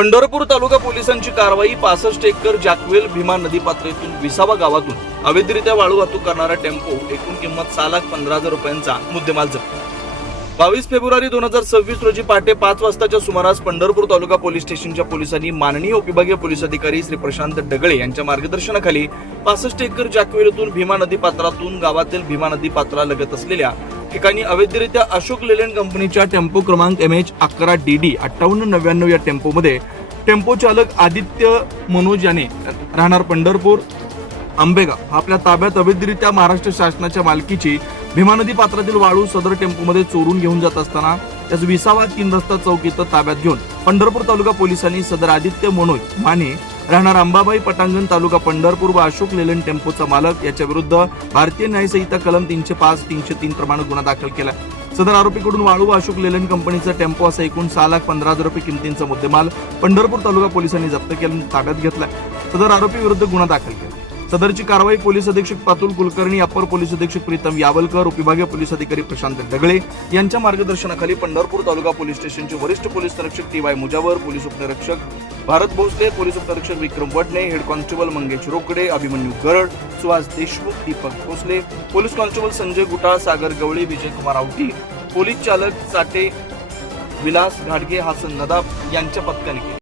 पंढरपूर तालुका पोलिसांची कारवाई 65 acre jack well Bhima नदी पात्रातून विसावा गावातून अवैधरित्या वाळू वाहतूक करणारा टेम्पो एकूण किंमत 6,15,000 रुपयांचा मुद्देमाल जप्त। 22 फेब्रुवारी 2026 रोजी पहाटे 5 वाजताच्या सुमारास पंढरपूर तालुका पोलीस स्टेशनच्या पोलिसांनी माननीय उपविभागीय पोलीस अधिकारी श्री प्रशांत डगळे यांच्या मार्गदर्शनाखाली 65 एकर जॅकवेलतून भीमा नदी पात्रातून गावातील भीमा नदी पात्रालगत असलेल्या ठिकाणी अवैधरित्या अशोक लेलँड कंपनीच्या टेम्पो क्रमांक MH11DD 5899 या टेम्पोमध्ये टेम्पो चालक आदित्य मनोज याने राहणार पंढरपूर आंबेगाव आपल्या ताब्यात अवैधरित्या महाराष्ट्र शासनाच्या मालकीची भीमा नदी पात्रातील वाळू सदर टेम्पोमध्ये चोरून घेऊन जात असताना त्यास विसावा 3 रस्ता चौक इथं ताब्यात घेऊन पंढरपूर तालुका पोलिसांनी सदर आदित्य मनोज माने राहणार अंबाबाई पटांगण तालुका पंढरपूर व अशोक लेलँड टेम्पोचा मालक याच्या विरुद्ध भारतीय न्याय संहिता कलम 305, 303 प्रमाणे गुन्हा दाखल केला। सदर आरोपीकडून वाळू व अशोक लेलँड कंपनीचा टेम्पो असा एकूण 6,15,000 रुपये किमतीचा मुद्देमाल पंढरपूर तालुका पोलिसांनी जप्त केला ताब्यात घेतला। सदर आरोपी विरुद्ध गुन्हा दाखल केला। सदरची कारवाई पोलीस अधीक्षक पातुल कुलकर्णी, अपर पोलीस अधीक्षक प्रीतम यावलकर, उपविभागीय पोलीस अधिकारी प्रशांत डगळे यांच्या मार्गदर्शनाखाली पंढरपूर तालुका पोलीस स्टेशनचे वरिष्ठ पोलीस निरीक्षक TY मुजावर, पोलीस उपनिरीक्षक भारत भोसले, पोलीस उपनिरीक्षक Vikram Vadne, head constable Mangesh Rokade, Abhimanyu Garad, Suhas Deshmukh, Deepak Bhosale, police constable Sanjay Gutal, Sagar Gawali, Vijaykumar Awati, police चालक चाटे, विलास घाडगे, हासन नदाब यांच्या पथकाने केले।